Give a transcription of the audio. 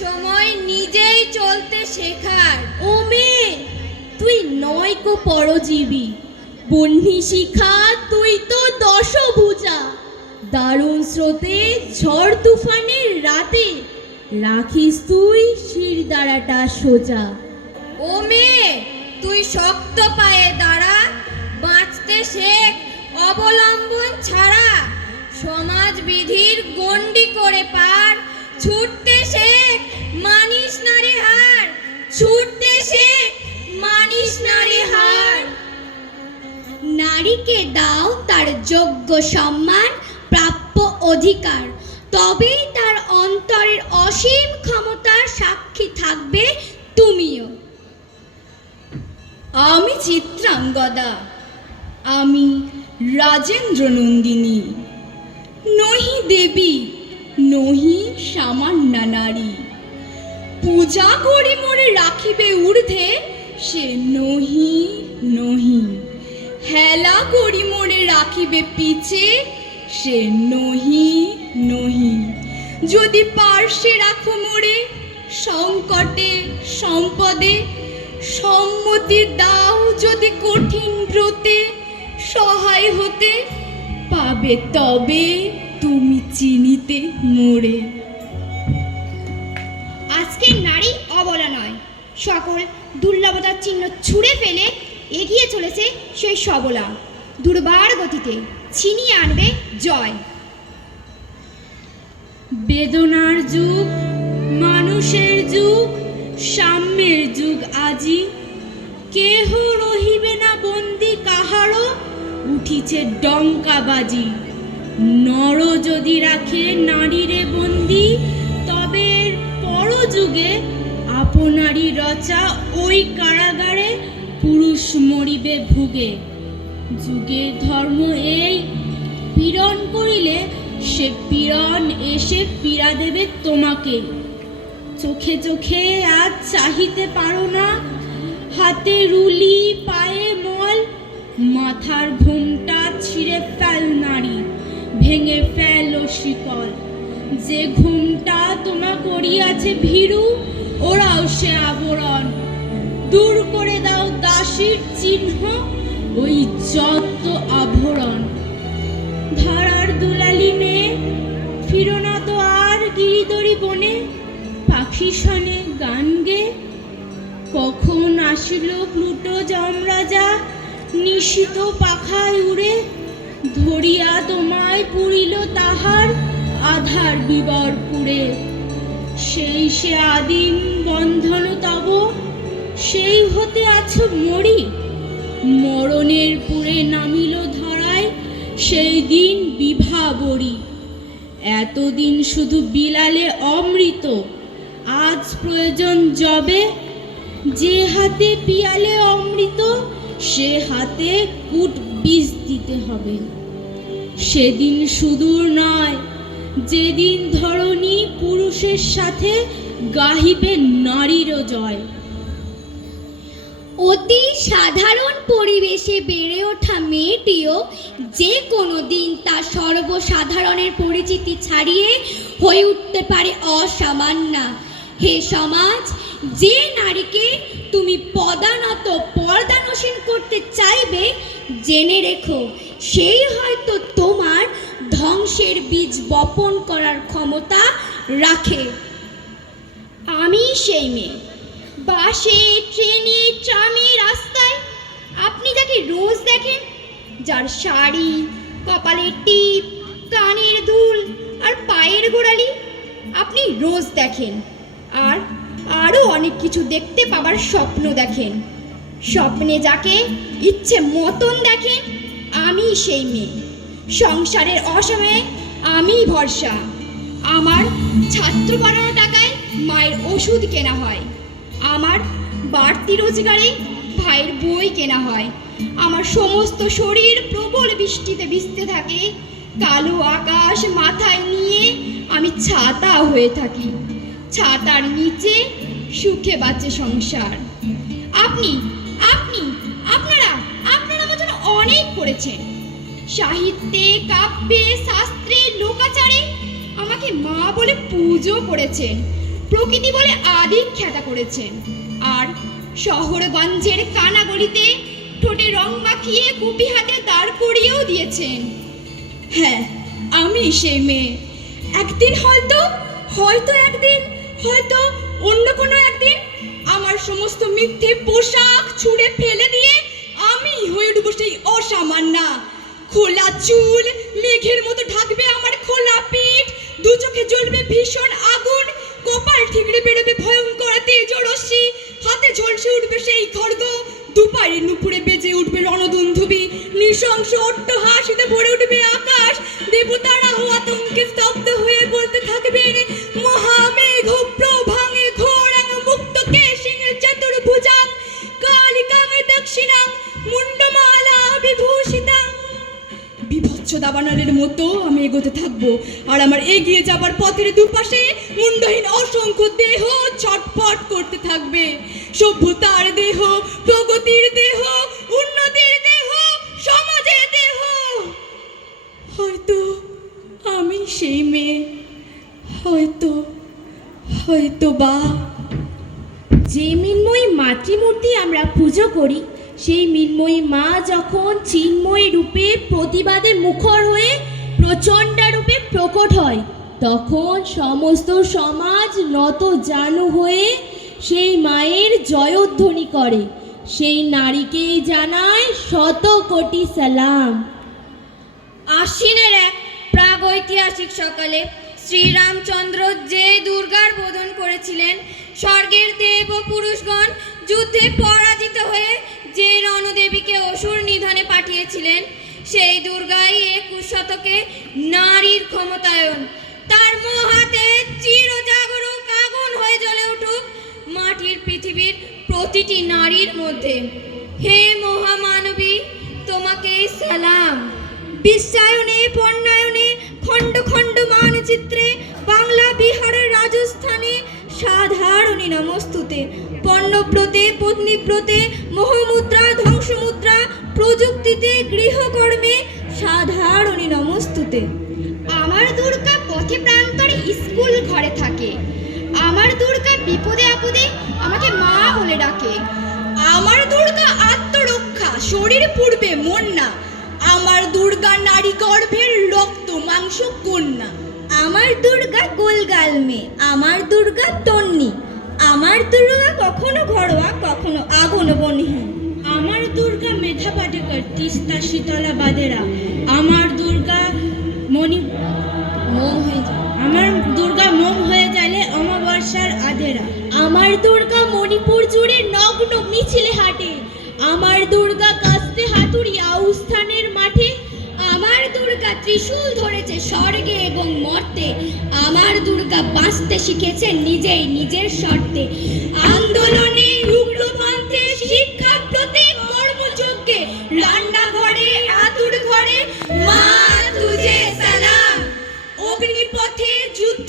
সময় নিজেই চলতে শেখার। ও তুই নয় কো পরজীবী। বহ্নি শিখা, তুই তো দশভুজা। দারুণ স্রোতে ঝড় তুফানের রাতে রাখিস তুই শিরদাঁড়াটা সোজা। ও মেয়ে তুই শক্ত পায়ে দাঁড়া, বাঁচতে শেখ, অবলম্বন ছাড়া। সমাজ বিধির গণ্ডি করে পার ছুটতে শেখ, মানিস না রে হার। ছুটতে শেখ, মানিস না রে হার। নারীকে দাও তার যোগ্য সম্মান, প্রাপ্য অধিকার। তবেই তার অন্তরের অসীম ক্ষমতার সাক্ষী থাকবে তুমিও। আমি চিত্রাঙ্গদা। আমি রাজেন্দ্র নন্দিনী। নহি দেবী। নহি সামান্যা নারী। পূজা করি মোরে রাখিবে ঊর্ধ্বে, সে নহি নহি। হেলা করি মোরে রাখিবে পিছে, সে নহি নহি। যদি পার্শ্বে রাখো মোরে সংকটে, সম্পদে, সম্মতি দাও যদি কঠিন ব্রতে, সহায় হতে পাবে তবে তুমি চিনিতে মোরে। আজকের নারী অবলা নয় সকল দুর্লভতার চিহ্ন ছুঁড়ে ফেলে এগিয়ে চলেছে সেই সবলা। দুর্বার গতিতে ছিনিয়ে আনবে জয়। বেদনার যুগ মানুষের যুগ সাম্যের যুগ আজি। কেহ রহিবে না বন্দি কাহারও উঠিছে ডঙ্কাবাজি। নর যদি রাখে নারীরে বন্দি, তবে পরযুগে আপনারই রচা ওই কারাগারে পুরুষ মরিবে ভুগে। যুগের ধর্ম এই, পীড়ন করিলে সে পীড়ন এসে পীড়া দেবে তোমাকে। চোখে চোখে আজ চাহিতে পারো না, হাতে রুলি, পায়ে মল, মাথার ঘুমটা ছিঁড়ে ফেল নারী। ভেঙে ফেল শিকল। যে ঘুমটা তোমা করিয়াছে ভীরু, ওরাও সে আবরণ। দূর করে দাও দাসীর চিহ্ন, ওই যত আভরণ। ধারার দুলালি নে, ফিরো না তো আর গিরিদরি বনে। পাখি শনে গান গে, কখন আসিল প্লুটো যমরাজা, নিশিত পাখায় উড়ে। ধরিয়া তোমায় পুরিল তাহার আধার বিবর পুরে সেই সে আদিম বন্ধন তব, সেই হতে আছো মরি। মরণের পুরে নামিল ধরায়, সেই দিন বিভা বড়ি এতদিন শুধু বিলালে অমৃত, আজ প্রয়োজন জবে। যে হাতে পিয়ালে অমৃত, সে হাতে কুট বীজ দিতে হবে। সেদিন সুদূর নয়, যেদিন ধরণী পুরুষের সাথে গাহিবে নারীরও জয়। অতি সাধারণ পরিবেশে বেড়ে ওঠা মেয়েটিও যে কোনো দিন তা সর্বসাধারণের পরিচিতি ছাড়িয়ে হয়ে উঠতে পারে অসামান্যা। হে সমাজ, যে নারীকে তুমি পদানত পর্দানসীন করতে চাইবে জেনে রেখো, সেই হয়তো তোমার ধ্বংসের বীজ বপন করার ক্ষমতা রাখে। আমি সেই মেয়ে। বাসে, ট্রেনে, ট্রামে, রাস্তায় আপনি যাকে রোজ দেখেন, যার শাড়ি, কপালের টিপ, কানের দুল আর পায়ের গোড়ালি আপনি রোজ দেখেন। আর আরও অনেক কিছু দেখতে পাবার স্বপ্ন দেখেন। স্বপ্নে যাকে ইচ্ছে মতন দেখেন আমি সেই মেয়ে। সংসারের অসময়ে আমি ভরসা। আমার ছাত্র পড়ানো টাকায় মায়ের ওষুধ কেনা হয়। আমার বাড়তি রোজগারে ভাইয়ের বই কেনা হয়। আমার সমস্ত শরীর প্রবল বৃষ্টিতে ভিজতে থাকে। কালো আকাশ মাথায় নিয়ে আমি ছাতা হয়ে থাকি। ছাতার নিচে সুখে বাঁচে সংসার। আপনি আপনি আপনারা আপনারা আমার জন্য অনেক করেছেন সাহিত্যে, কাব্যে, শাস্ত্রে, লোকাচারে আমাকে মা বলে পুজো করেছেন, প্রকৃতি বলে আদি খ্যাতা করেছেন। আর শহরগঞ্জের কানাগলিতে ঠোঁটে রং মাখিয়ে কুপি হাতে দাঁড় করিয়েও দিয়েছেন। হ্যাঁ আমি সেই মেয়ে। একদিন হয়তো হয়তো একদিন, হয়তো অন্য কোনো একদিন আমার সমস্ত মিথ্যে পোশাক ছুঁড়ে ফেলে দিয়ে হয়ে উঠবো সেই অসামান্যা খোলা চুল, মেঘের মতো ঢাকবে আমার খোলা পিঠ। দু চোখে জ্বলবে ভীষণ আগুন। কপাল ঠিকড়ে বেরোবে ভয়ঙ্কর তেজ রশ্মি হাতে ঝলসে উঠবে সেই খড়গ দুপায়ে নুপুরে বেজে উঠবে রণদুন্ধুবি। নৃশংস অট্ট হাসিতে ভরে উঠবে আকাশ। দেবতারাও আতঙ্কে স্তব্ধ হয়ে বলতে থাকবেন মহামেঘ দাবানলের মতো আমি এগোতে থাকব। আর আমার এগিয়ে যাবার পথের দুপাশে মুন্ডহীন অসংখ্য দেহ ছটফট করতে থাকবে। সভ্যতার দেহ, প্রগতির দেহ, উন্নতির দেহ, সমাজের দেহ। হয়তো আমি সেই মেয়ে, হয়তো হয়তো বা যে মিন্ময়ী মাতৃমূর্তি আমরা পুজো করি সেই মিন্ময়ী মা যখন চিন্ময়ী রূপে প্রতিবাদে মুখর হয়ে প্রচণ্ডা রূপে প্রকট হয়, তখন সমস্ত সমাজ নত জানু হয়ে সেই মায়ের জয়ধ্বনি করে। সেই নারীকেই জানায় শত কোটি সালাম। আশ্বিনের এক প্রাগৈতিহাসিক সকালে শ্রীরামচন্দ্র যে দুর্গার বোধন করেছিলেন, স্বর্গের দেব পুরুষগণ যুদ্ধে পরাজিত হয়ে যে রণদেবীকে অসুর নিধনে পাঠিয়েছিলেন, সেই দুর্গাই একুশ শতকে নারীর ক্ষমতায়ন। তার মহাতে চিরজাগরুক আগুন হয়ে জ্বলে উঠুক মাটির পৃথিবীর প্রতিটি নারীর মধ্যে। হে মহামানবী, তোমাকে সালাম। বিশ্বায়নে বন্যায়নে সাধারণী নমস্তুতে। পণ্যব্রতে পত্নীব্রতে মোহমুদ্রা, ধ্বংসমুদ্রা, প্রযুক্তিতে, গৃহকর্মে, সাধারণী নমস্তুতে। আমার দুর্গা পথে প্রান্তরে স্কুল ঘরে থাকে। আমার দুর্গা বিপদে আপদে আমাকে মা বলে ডাকে। আমার দুর্গা আত্মরক্ষা, শরীর পূর্বে মন না আমার দুর্গা নারী গর্ভের রক্ত, মাংস, কন্যা। আমার দুর্গা গোলগাল মেয়ে আমার দুর্গা তন্নি। আমার দুর্গা কখনো ঘরোয়া কখনো আগুন বনহীন আমার দুর্গা মেধা পাটেকর তিস্তা শীতলা বাদেরা আমার দুর্গা মণি মোম হয়ে যায়। আমার দুর্গা মোম হয়ে যাইলে অমাবস্যার আধেরা আমার দুর্গা মণিপুর জুড়ে নগ্ন মিছিলে হাঁটে। ত্রিশূল ধরেছে স্বর্গে এবং মর্তে। আমার দুর্গা বাঁচতে শিখেছে নিজেই নিজের শর্তে আন্দোলনে প্রতি ঘরে, মা তুজে সালাম। অগ্নিপথে যুদ্ধ